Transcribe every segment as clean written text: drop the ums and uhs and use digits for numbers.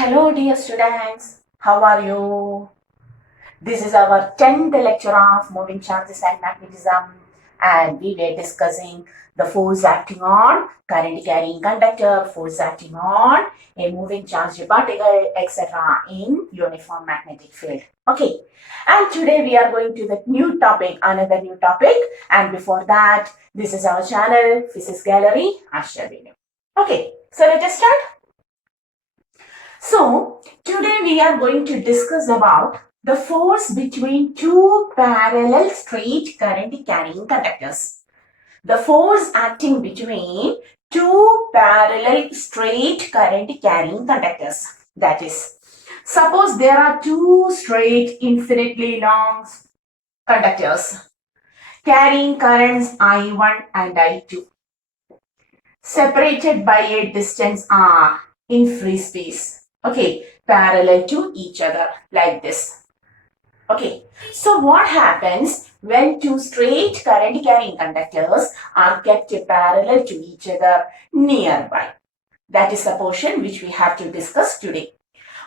Hello dear students, how are you? This is our 10th lecture of moving charges and magnetism, and we were discussing the force acting on current carrying conductor, force acting on a moving charged particle, etc. in uniform magnetic field. Okay, and today we are going to the new topic, another new topic, and before that, this is our channel, Physics Gallery, Ashwini. Okay, so let us start. So, today we are going to discuss about the force between two parallel straight current carrying conductors. The force acting between two parallel straight current carrying conductors. That is, suppose there are two straight infinitely long conductors carrying currents I1 and I2 separated by a distance r in free space. Okay, parallel to each other like this. Okay, so what happens when two straight current carrying conductors are kept parallel to each other nearby? That is the portion which we have to discuss today.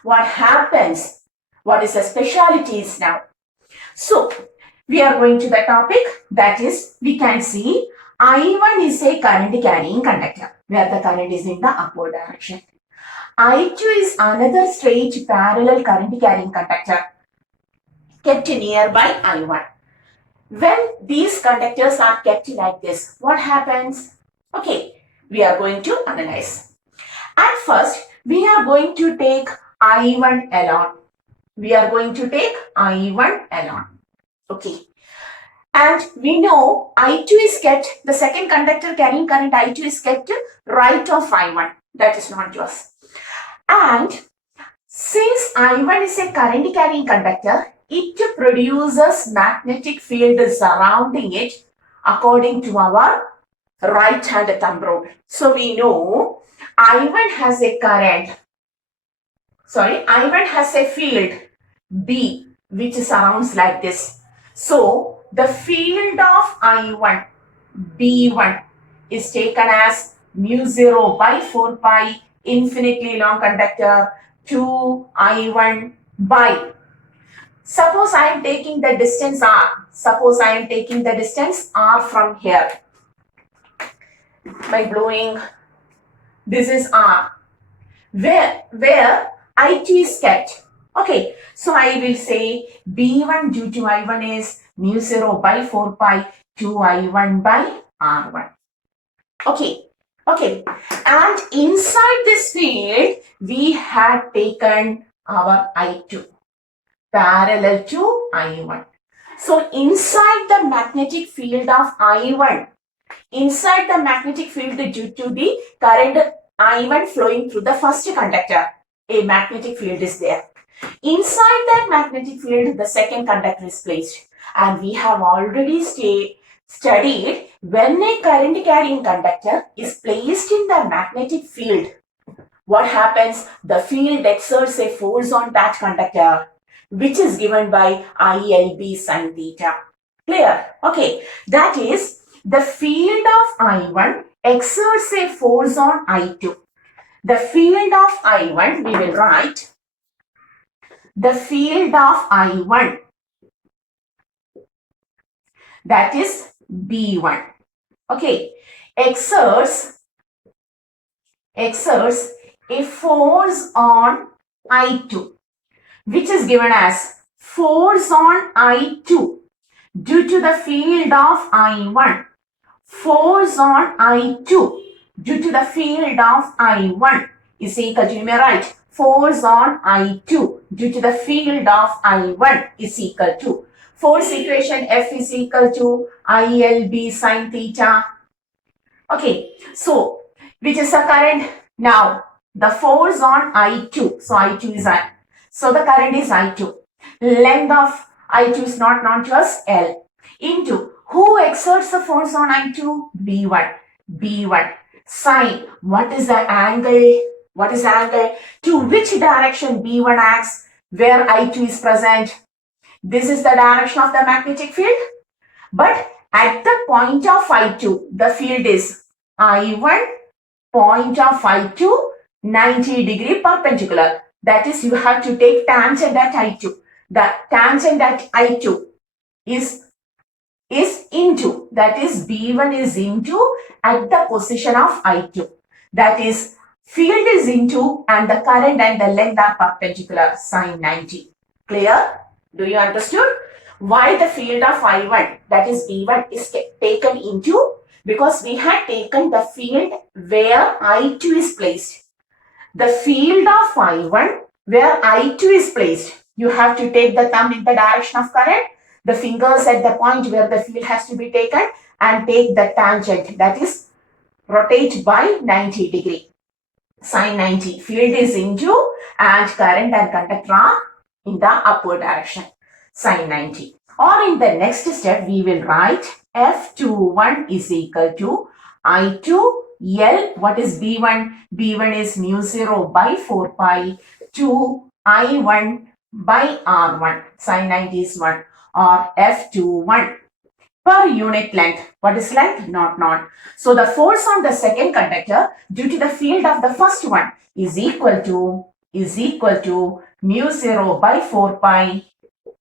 What happens? What is the specialities now? So, we are going to the topic, that is, we can see I1 is a current carrying conductor where the current is in the upward direction. I2 is another straight parallel current carrying conductor kept nearby I1. When these conductors are kept like this, what happens? Okay, we are going to analyze. At first, we are going to take I1 alone. We are going to take I1 alone. Okay. And we know I2 is kept, the second conductor carrying current I2 is kept right of I1. That is not yours. And since I1 is a current carrying conductor, it produces magnetic field surrounding it according to our right hand thumb rule. So we know I1 has a I1 has a field B which surrounds like this. So the field of I1, B1 is taken as mu 0 by 4 pi infinitely long conductor to I1 by. Suppose I am taking the distance R. Suppose I am taking the distance R from here. By blowing, this is R. Where I2 is kept. Okay, so I will say B1 due to I1 is mu 0 by 4 pi to I1 by R1. Okay, and inside this field, we had taken our I2 parallel to I1. So inside the magnetic field of I1, inside the magnetic field due to the current I1 flowing through the first conductor, a magnetic field is there. Inside that magnetic field, the second conductor is placed. And we have already studied when a current carrying conductor is placed in the magnetic field, what happens? The field exerts a force on that conductor, which is given by ILB sin theta. Clear? Okay, that is, the field of I1 exerts a force on I2. The field of I1, we will write, the field of I1, that is B1, okay, exerts a force on I2, which is given as force on I2 due to the field of I1. Force on I2 due to the field of I1 is equal to, you may write, force on I2 due to the field of I1 is equal to, force equation F is equal to ILB sin theta. Okay, so which is the current? Now, the force on I2. So I2 is I. So the current is I2. Length of I2 is not known to us, L. Into who exerts the force on I2? B1. B1. Sine. What is the angle? What is the angle? To which direction B1 acts? Where I2 is present? This is the direction of the magnetic field. But at the point of I2, the field is I1, point of I2, 90 degree perpendicular. That is, you have to take tangent at I2. The tangent at I2 is into, that is B1 is into at the position of I2. That is, field is into and the current and the length are perpendicular, sine 90. Clear? Do you understood? Why the field of I1, that is B1, is taken into? Because we had taken the field where I2 is placed. The field of I1 where I2 is placed. You have to take the thumb in the direction of current, the fingers at the point where the field has to be taken, and take the tangent, that is rotate by 90 degree. Sine 90. Field is into and current and conductor are in the upward direction. Sine 90. Or in the next step, we will write F21 is equal to I2 L. What is B1? B1 is mu 0 by 4 pi to I1 by R1. Sine 90 is 1. Or F21 per unit length. What is length? Not. So the force on the second conductor due to the field of the first one is equal to mu 0 by 4 pi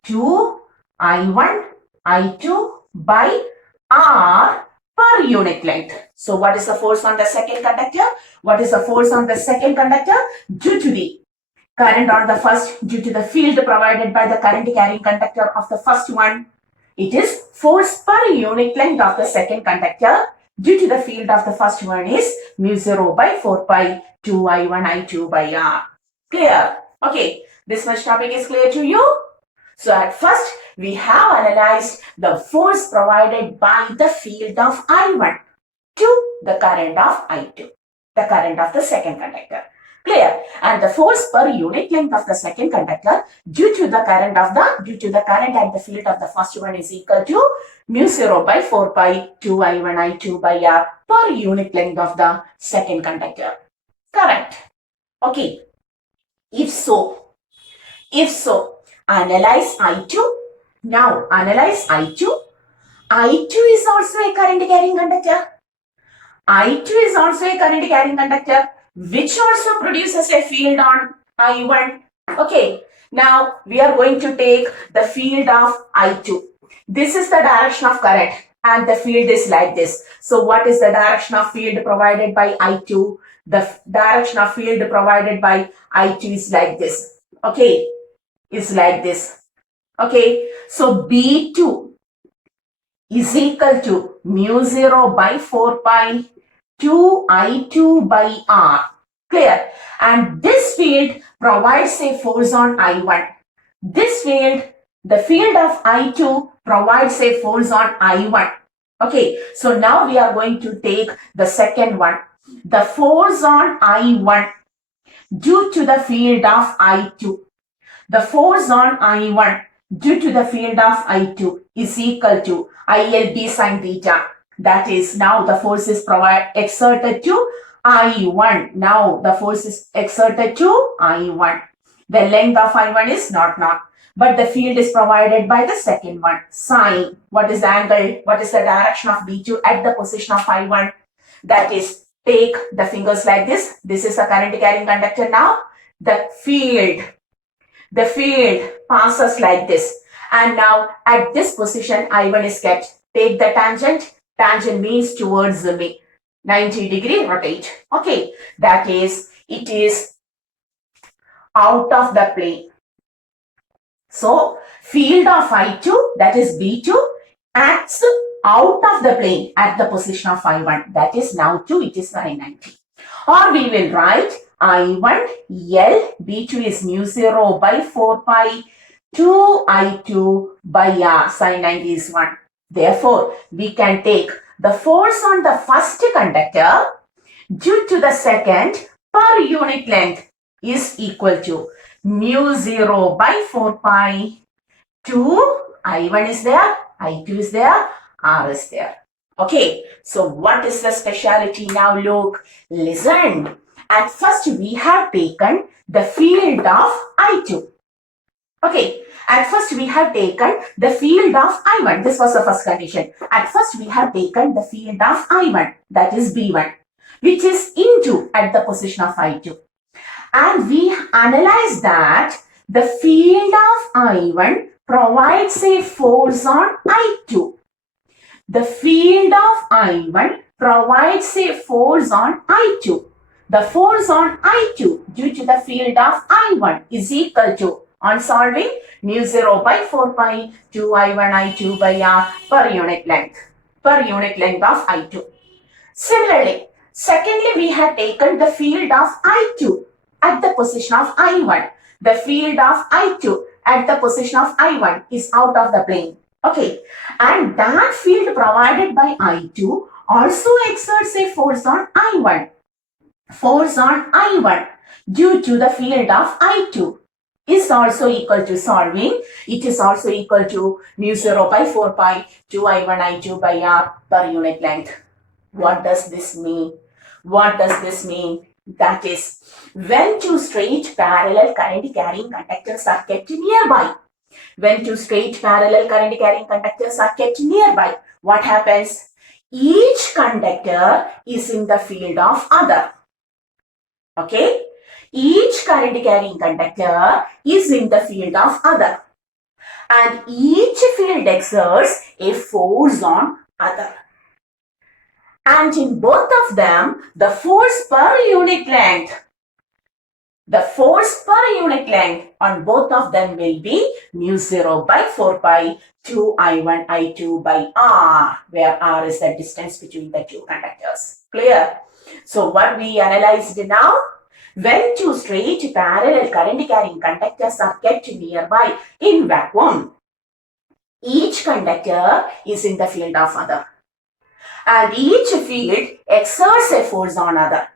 to I1 I2 by R per unit length. So what is the force on the second conductor? What is the force on the second conductor? Due to the current on the first, due to the field provided by the current carrying conductor of the first one. It is force per unit length of the second conductor due to the field of the first one is mu 0 by 4 pi to I1 I2 by R. Clear? Okay, this much topic is clear to you? So at first, we have analyzed the force provided by the field of I1 to the current of I2, the current of the second conductor. Clear? And the force per unit length of the second conductor due to the current and the field of the first one is equal to mu 0 by 4 pi to I1 I2 by R per unit length of the second conductor. Correct? Okay. If so, analyze I2. Now analyze I2. I2 is also a current carrying conductor. I2 is also a current carrying conductor which also produces a field on I1. Okay, now we are going to take the field of I2. This is the direction of current and the field is like this. So what is the direction of field provided by I2? The direction of field provided by I2 is like this. Okay, is like this. Okay, so B2 is equal to mu 0 by 4 pi to I2 by R. Clear? And this field provides a force on I1. This field, the field of I2 provides a force on I1. Okay, so now we are going to take the second one. The force on I1 due to the field of I2. The force on I1 due to the field of I2 is equal to ILB sine theta. That is, now the force is exerted to I1. Now the force is exerted to I1. The length of I1 is not. But the field is provided by the second one. Sine. What is the angle? What is the direction of B2 at the position of I1? That is, take the fingers like this. This is the current carrying conductor now. The field passes like this. And now at this position I1 is kept. Take the tangent. Tangent means towards me. 90 degree rotate. Okay. That is, it is out of the plane. So field of I2, that is B2, acts out of the plane at the position of I1. That is, now 2, it is sine 90. Or we will write I1 L, B2 is mu 0 by 4 pi to I2 by R, sine 90 is 1. Therefore, we can take the force on the first conductor due to the second per unit length is equal to mu 0 by 4 pi to I1 is there, I2 is there, R is there. Okay, so what is the speciality now? Look, listen. At first, we have taken the field of I2. Okay, at first we have taken the field of I1. This was the first condition. At first we have taken the field of I1, that is B1, which is into at the position of I2. And we analyze that the field of I1 provides a force on I2. The field of I1 provides a force on I2. The force on I2 due to the field of I1 is equal to, on solving, mu 0 by 4 pi 2 I1 I2 by R per unit length of I2. Similarly, secondly, we have taken the field of I2 at the position of I1. The field of I2 at the position of I1 is out of the plane. Okay, and that field provided by I2 also exerts a force on I1. Force on I1 due to the field of I2 is also equal to solving. It is also equal to mu 0 by 4 pi 2 I1 I2 by R per unit length. What does this mean? What does this mean? That is, when two straight parallel current carrying conductors are kept nearby, when two straight parallel current carrying conductors are kept nearby, what happens? Each conductor is in the field of other. Okay? Each current carrying conductor is in the field of other. And each field exerts a force on other. And in both of them, the force per unit length on both of them will be mu 0 by 4 pi 2 I1 I2 by R, where R is the distance between the two conductors. Clear? So what we analyzed now, when two straight parallel current carrying conductors are kept nearby in vacuum, each conductor is in the field of other. And each field exerts a force on other.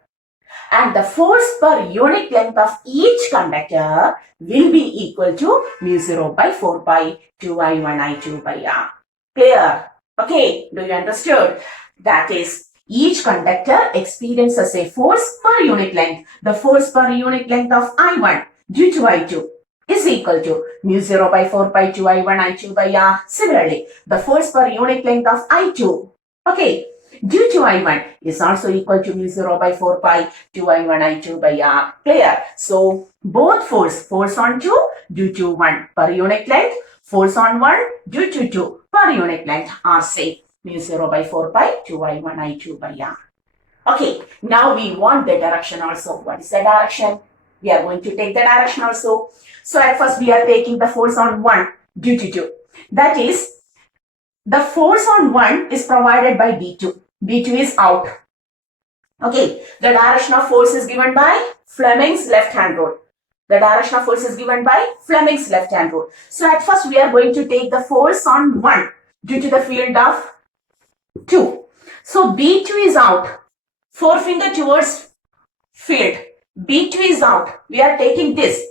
And the force per unit length of each conductor will be equal to mu 0 by 4 pi 2 I1 I2 by R. Clear? Okay, do you understood? That is, each conductor experiences a force per unit length. The force per unit length of I1 due to I2 is equal to mu 0 by 4 pi 2 I1 I2 by R. Similarly, the force per unit length of I2, okay, due to I1 is also equal to mu 0 by 4 pi 2 I1 I2 by R. Clear? So, both force on 2 due to 1 per unit length, force on 1 due to 2 per unit length are same, mu 0 by 4 pi 2 I1 I2 by R. Okay, now we want the direction also. What is the direction? We are going to take the direction also. So, at first we are taking the force on 1 due to 2. That is, the force on 1 is provided by B2. B2 is out. Okay, the direction of force is given by Fleming's left-hand rule. The direction of force is given by Fleming's left-hand rule. So at first we are going to take the force on 1 due to the field of 2. So B2 is out. Forefinger towards field. B2 is out. We are taking this.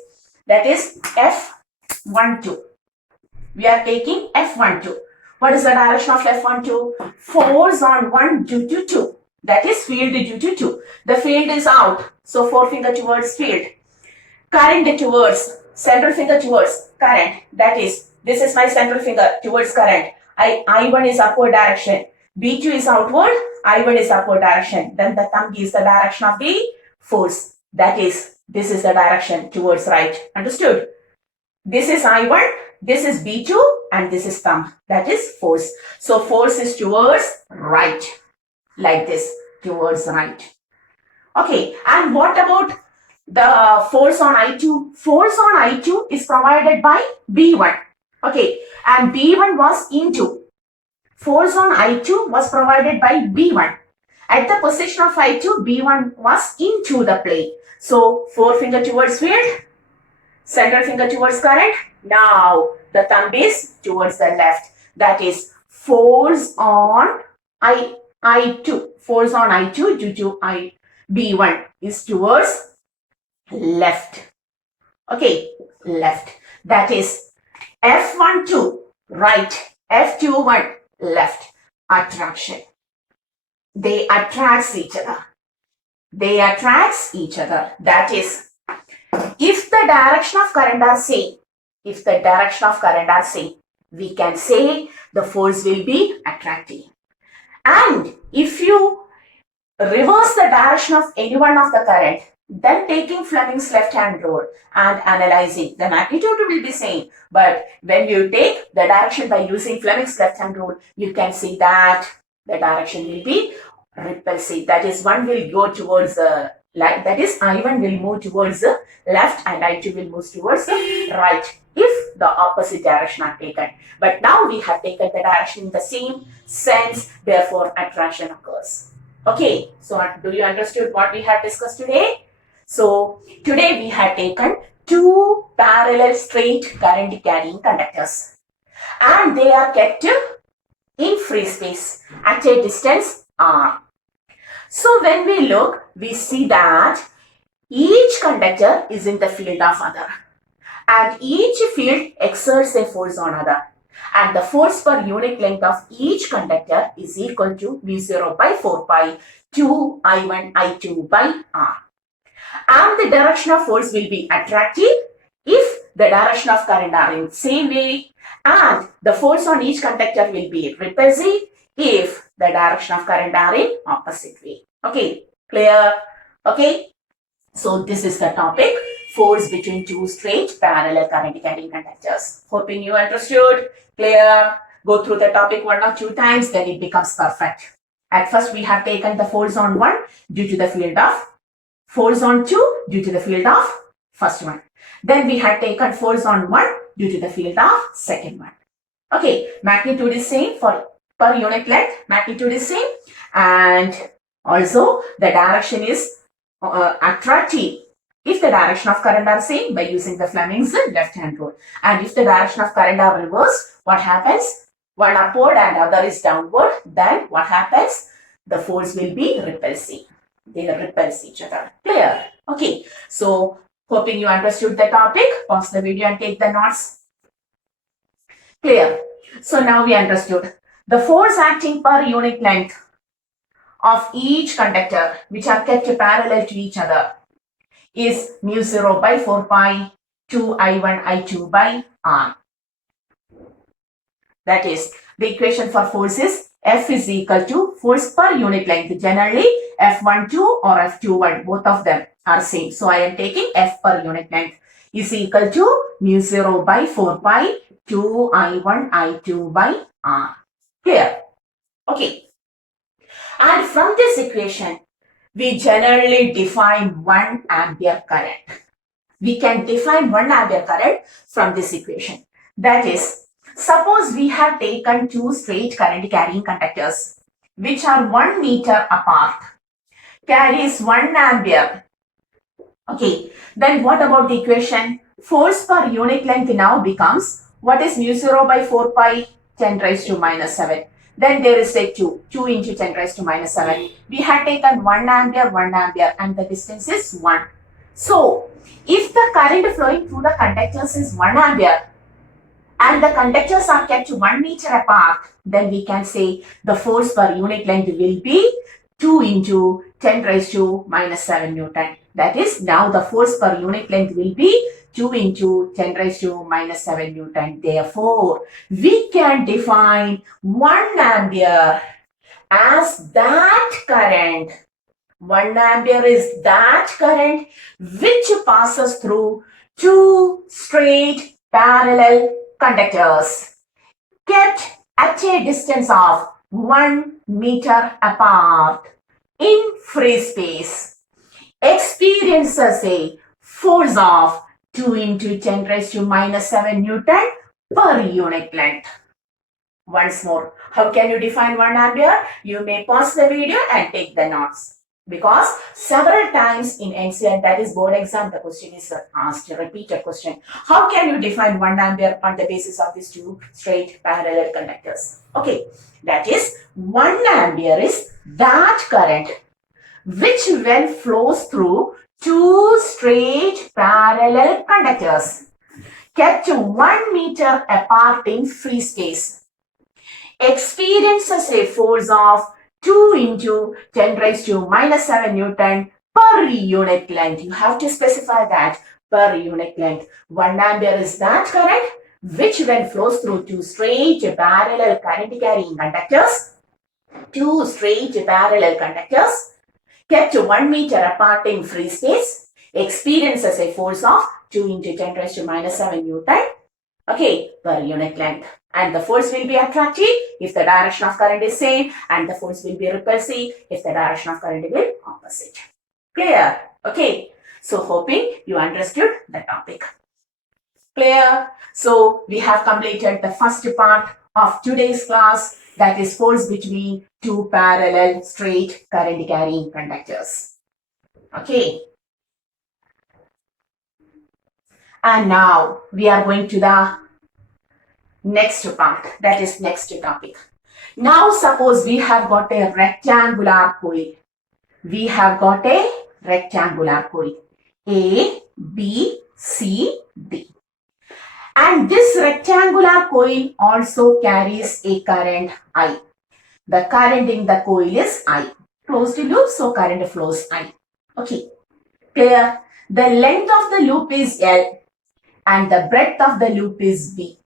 That is F12. We are taking F12. What is the direction of F12? Force on 1 due to 2. That is field due to 2. The field is out. So forefinger towards field. Current towards, central finger towards current. That is, this is my central finger towards current. I1 is upward direction. B2 is outward. I1 is upward direction. Then the thumb gives the direction of the force. That is, this is the direction towards right. Understood? This is I1. This is B2 and this is thumb. That is force. So force is towards right. Like this. Towards right. Okay. And what about the force on I2? Force on I2 is provided by B1. Okay. And B1 was into. Force on I2 was provided by B1. At the position of I2, B1 was into the plane. So forefinger towards field. Central finger towards current. Now, the thumb is towards the left. That is force on I2. Force on I2 due to B1 is towards left. Okay, left. That is F12 right. F21 left. Attraction. They attract each other. They attract each other. That is, if the direction of current are same, we can say the force will be attracting. And if you reverse the direction of any one of the current, Then taking Fleming's left-hand rule and analyzing, the magnitude will be same. But when you take the direction by using Fleming's left-hand rule, you can see that the direction will be repulsive. That is, one will go towards the left. That is, I1 will move towards the left and I2 will move towards the right if the opposite direction are taken. But now we have taken the direction in the same sense, therefore attraction occurs. Okay, so do you understood what we have discussed today? So today we have taken two parallel straight current carrying conductors and they are kept in free space at a distance r. So when we look, we see that each conductor is in the field of other and each field exerts a force on other, and the force per unit length of each conductor is equal to mu0 by 4 pi 2 I1 I2 by r. And the direction of force will be attractive if the direction of current are in same way, and the force on each conductor will be repulsive if the direction of current are in opposite way. Okay, clear? Okay, so this is the topic, force between two straight parallel current carrying conductors. Hoping you understood. Clear? Go through the topic 1 or 2 times, then it becomes perfect. At first we have taken the force on 1 due to the field of, force on 2 due to the field of first one. Then we had taken force on 1 due to the field of second one. Okay, magnitude is same for per unit length, magnitude is same, and also the direction is attractive if the direction of current are same by using the Fleming's left hand rule. And if the direction of current are reversed, what happens? One upward and other is downward, then what happens? The force will be repulsive. They repulse each other. Clear? Okay. So, hoping you understood the topic. Pause the video and take the notes. Clear? So, now we understood. The force acting per unit length of each conductor, which are kept parallel to each other, is mu0 by 4 pi 2 I1 I2 by r. That is, the equation for force is F is equal to force per unit length. Generally, F12 or F21, both of them are same. So, I am taking F per unit length is equal to mu0 by 4 pi 2 I1 I2 by r. Clear? Okay. And from this equation, we generally define 1 ampere current. We can define 1 ampere current from this equation. That is, suppose we have taken two straight current carrying conductors which are 1 meter apart, carries 1 ampere. Okay, then what about the equation? Force per unit length now becomes, what is mu0 by 4 pi 10 raised to minus 7. Then there is a 2 into 10 raised to minus 7. We had taken 1 ampere and the distance is 1. So, if the current flowing through the conductors is 1 ampere and the conductors are kept 1 meter apart, then we can say the force per unit length will be 2 into 10 raised to minus 7 Newton. That is, now the force per unit length will be 2 into 10 raised to minus 7 Newton. Therefore, we can define 1 ampere as that current. 1 ampere is that current which passes through two straight parallel conductors kept at a distance of 1 meter apart in free space, experiences a force of 2 into 10 raised to minus 7 Newton per unit length. Once more, how can you define 1 ampere? You may pause the video and take the notes. Because several times in NCERT, that is board exam, the question is asked, a repeated question. How can you define 1 ampere on the basis of these two straight parallel conductors? Okay, that is 1 ampere is that current which when flows through two straight parallel conductors kept 1 meter apart in free space, experiences a force of 2 into 10 raised to minus 7 Newton per unit length. You have to specify that per unit length. 1 ampere is that current which when flows through two straight parallel current carrying conductors, kept 1 meter apart in free space experiences a force of 2 into 10 raised to minus 7 Newton, okay, per unit length. And the force will be attractive if the direction of current is same, and the force will be repulsive if the direction of current will be opposite. Clear? Okay. So hoping you understood the topic. Clear? So we have completed the first part of today's class, that is force between two parallel straight current carrying conductors. Okay. And now we are going to the next part, that is next topic. Now suppose we have got a rectangular coil. We have got a rectangular coil A, B, C, D. And this rectangular coil also carries a current I. The current in the coil is I. Closed loop, so current flows I. Okay, clear? The length of the loop is L and the breadth of the loop is B.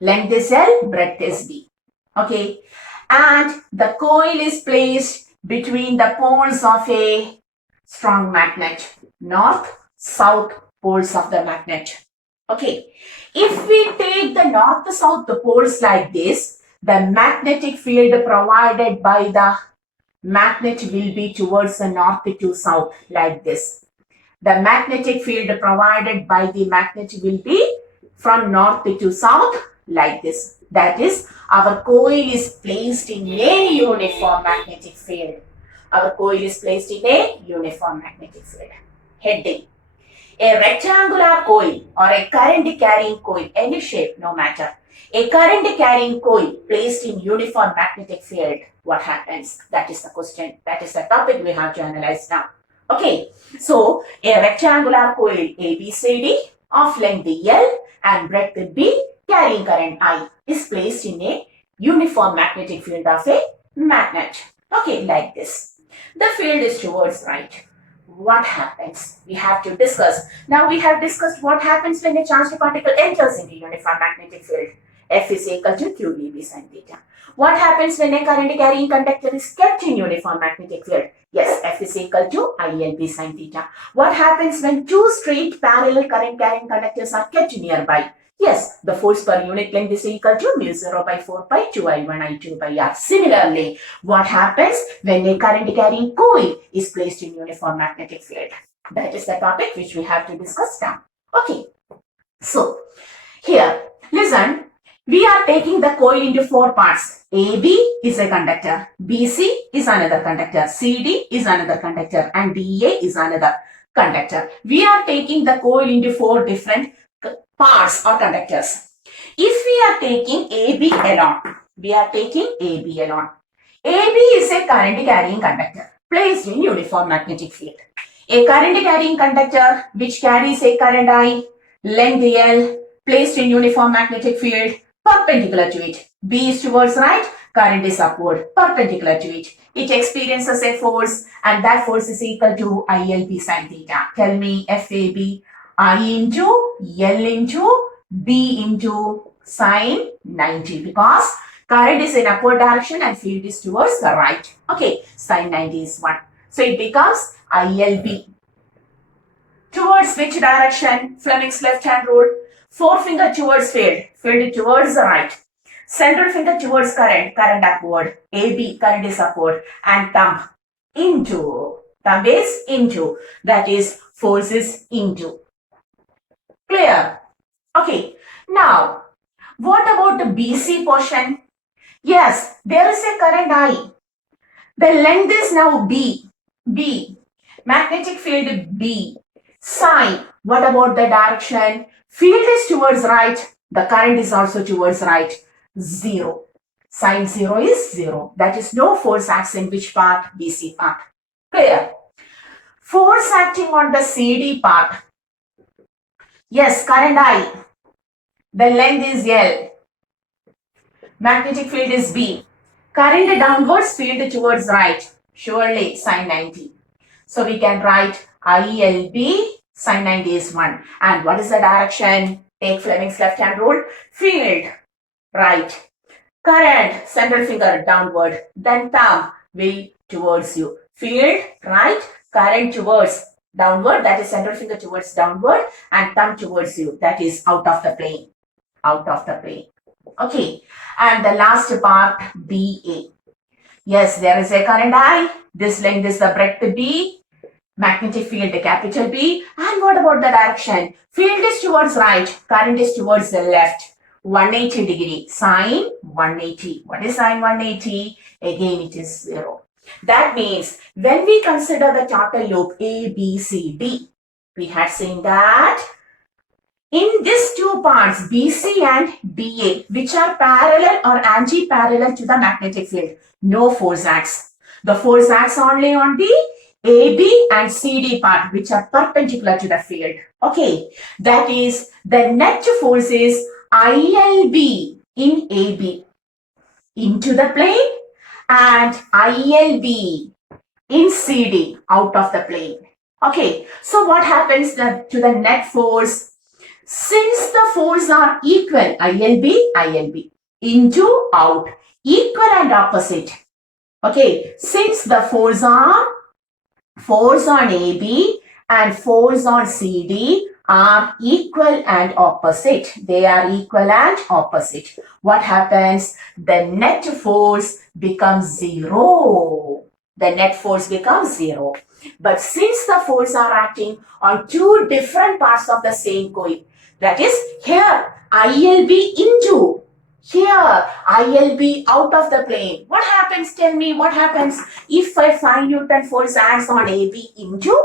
Length is L, breadth is B. Okay, and the coil is placed between the poles of a strong magnet, north, south poles of the magnet. Okay, if we take the north-south poles like this, the magnetic field provided by the magnet will be towards the north to south like this. The magnetic field provided by the magnet will be from north to south like this. That is, our coil is placed in a uniform magnetic field. Our coil is placed in a uniform magnetic field. Heading. A rectangular coil or a current carrying coil, any shape, no matter. A current carrying coil placed in uniform magnetic field, what happens? That is the question. That is the topic we have to analyze now. Okay, so a rectangular coil ABCD of length L and breadth B carrying current I is placed in a uniform magnetic field of a magnet. Okay, like this. The field is towards right. What happens? We have to discuss. Now we have discussed what happens when a charged particle enters into uniform magnetic field. F is equal to QBB sin theta. What happens when a current carrying conductor is kept in uniform magnetic field? Yes, F is equal to ILB sin theta. What happens when two straight parallel current carrying conductors are kept nearby? Yes, the force per unit length is equal to mu0 by 4 pi 2I1 I2 by R. Similarly, what happens when a current carrying coil is placed in uniform magnetic field? That is the topic which we have to discuss now. Okay, so here, listen, we are taking the coil into four parts. AB is a conductor, BC is another conductor, CD is another conductor, and DA is another conductor. We are taking the coil into four different parts or conductors. If we are taking AB alone, AB is a current carrying conductor placed in uniform magnetic field. A current carrying conductor which carries a current I, length L, placed in uniform magnetic field, perpendicular to it. B is towards right, current is upward, perpendicular to it. It experiences a force and that force is equal to ILB sin theta. Tell me FAB. I into L into B into sin 90 because current is in upward direction and field is towards the right. Okay, sin 90 is 1. So it becomes ILB. Towards which direction? Fleming's left hand rule. Forefinger towards field, field towards the right. Central finger towards current, current upward. AB, current is upward. And thumb into. Thumb is into. That is force is into. Clear? Okay. Now, what about the BC portion? Yes, there is a current I. The length is now B. B. Magnetic field B. Psi. What about the direction? Field is towards right. The current is also towards right. 0. Sin 0 is 0. That is no force acts in which part? BC part. Clear? Force acting on the CD part. Yes, current I. The length is L. Magnetic field is B. Current downwards, field towards right. Surely sin 90. So we can write ILB sin 90 is 1. And what is the direction? Take Fleming's left hand rule. Field right. Current, central finger downward. Then thumb will towards you. Field, right? Current towards downward, that is central finger towards downward, and thumb towards you, that is out of the plane. Out of the plane. Okay. And the last part, BA. Yes, there is a current I. This length is the breadth B. Magnetic field, capital B. And what about the direction? Field is towards right, current is towards the left. 180 degree, sine 180. What is sine 180? Again, it is 0. That means when we consider the total loop A, B, C, D, we had seen that in these two parts, BC and BA, which are parallel or anti-parallel to the magnetic field, no force acts. The force acts only on the AB and CD part, which are perpendicular to the field. Okay, that is the net force is ILB in AB into the plane and ILB in CD out of the plane. Okay, so what happens to the net force? Since the forces are equal, ILB, into, out, equal and opposite. Okay, since the force on AB and force on CD are equal and opposite. They are equal and opposite. What happens? The net force becomes 0. The net force becomes 0. But since the forces are acting on two different parts of the same coil, that is here ILB into, here ILB out of the plane. What happens? Tell me what happens if a 5 Newton force acts on AB into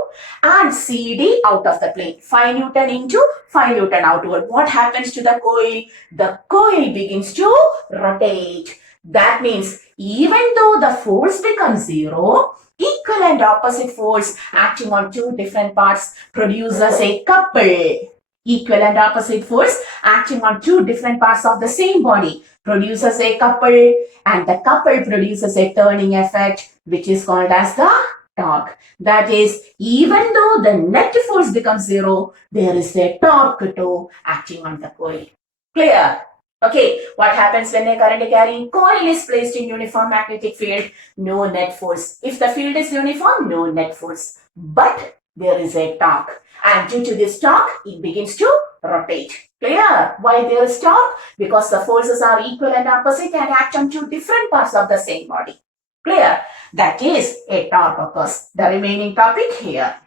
and CD out of the plane. 5 Newton into 5 Newton outward. What happens to the coil? The coil begins to rotate. That means even though the force becomes 0, equal and opposite force acting on two different parts produces a couple. Equal and opposite force acting on two different parts of the same body produces a couple, and the couple produces a turning effect, which is called as the torque. That is, even though the net force becomes 0, there is a torque too acting on the coil. Clear? Okay, what happens when a current carrying coil is placed in uniform magnetic field? No net force. If the field is uniform, no net force. But there is a torque. And due to this torque, it begins to rotate. Clear? Why there is torque? Because the forces are equal and opposite and act on two different parts of the same body. Clear? That is a torque occurs. The remaining topic here.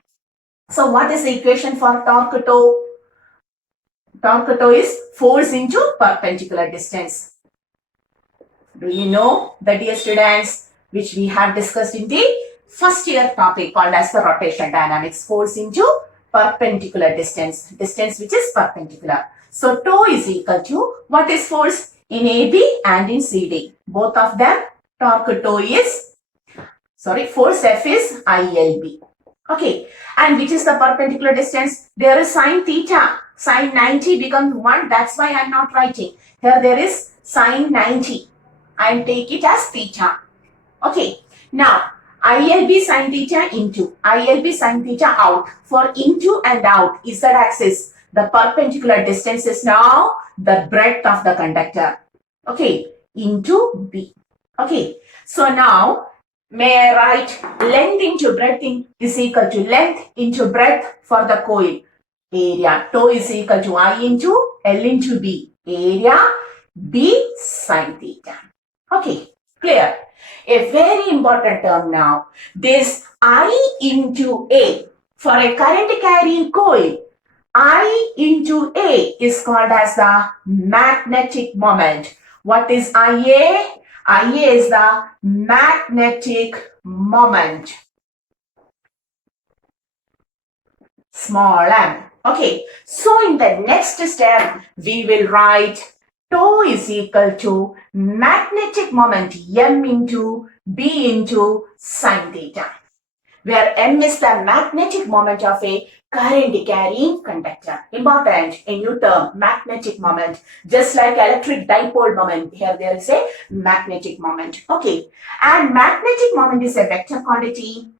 So what is the equation for torque toe? Torque toe is force into perpendicular distance. Do you know the dear students, which we have discussed in the first year topic called as the rotation dynamics, force into perpendicular distance which is perpendicular. So toe is equal to what is force in AB and in CD. Both of them, torque toe is, force F is ILB. Okay, and which is the perpendicular distance? There is sine theta. Sine 90 becomes 1. That's why I am not writing. Here there is sine 90. I will take it as theta. Okay, now ILB sin theta into, ILB sin theta out. For into and out, Z axis, the perpendicular distance is now the breadth of the conductor. Okay, into B. Okay, so now may I write length into breadth is equal to length into breadth for the coil. Area, toe is equal to I into L into B. Area, B sin theta. Okay, clear? A very important term now. This I into A for a current carrying coil. I into A is called as the magnetic moment. What is IA? IA is the magnetic moment. Small m. Okay, so in the next step, we will write toe is equal to magnetic moment M into B into sin theta, where M is the magnetic moment of a current carrying conductor. Important, a new term, magnetic moment. Just like electric dipole moment, here there is a magnetic moment. Okay, and magnetic moment is a vector quantity.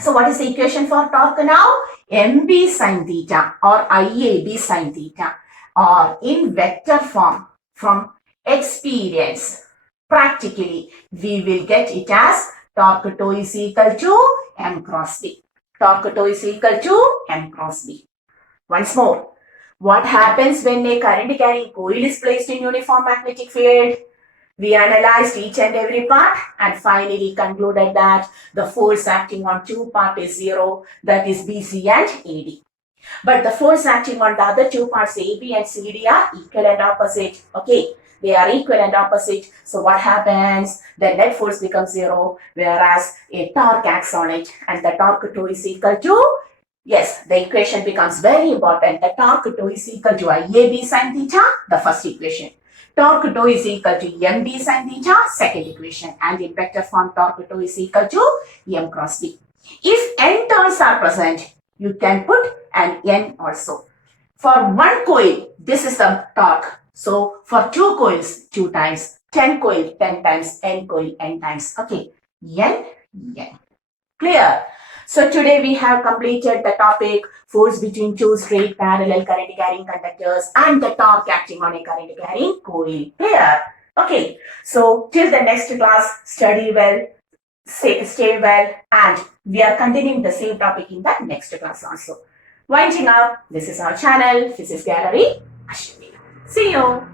So what is the equation for torque now? MB sin theta or IAB sin theta, or in vector form from experience. Practically, we will get it as Torque toe is equal to M cross B. Torque toe is equal to M cross B. Once more, what happens when a current carrying coil is placed in uniform magnetic field? We analyzed each and every part and finally concluded that the force acting on two parts is zero, that is BC and AD. But the force acting on the other two parts AB and CD are equal and opposite. Okay, they are equal and opposite. So what happens? The net force becomes zero, whereas a torque acts on it, and the torque toe is equal to, yes, the equation becomes very important. The torque toe is equal to IAB sin theta, the first equation. Torque toe is equal to MB sin theta, second equation. And in vector form, torque toe is equal to M cross B. If n turns are present, you can put an n also. For one coil, this is the torque. So for two coils, 2 times. 10 coil, 10 times. N coil, n times. Okay. N. Clear? So today we have completed the topic force between two straight parallel current carrying conductors and the torque acting on a current carrying coil. Clear? Okay. So till the next class, study well, stay well, and we are continuing the same topic in the next class also. Winding up, this is our channel, Physics Gallery, Ashwini. See you.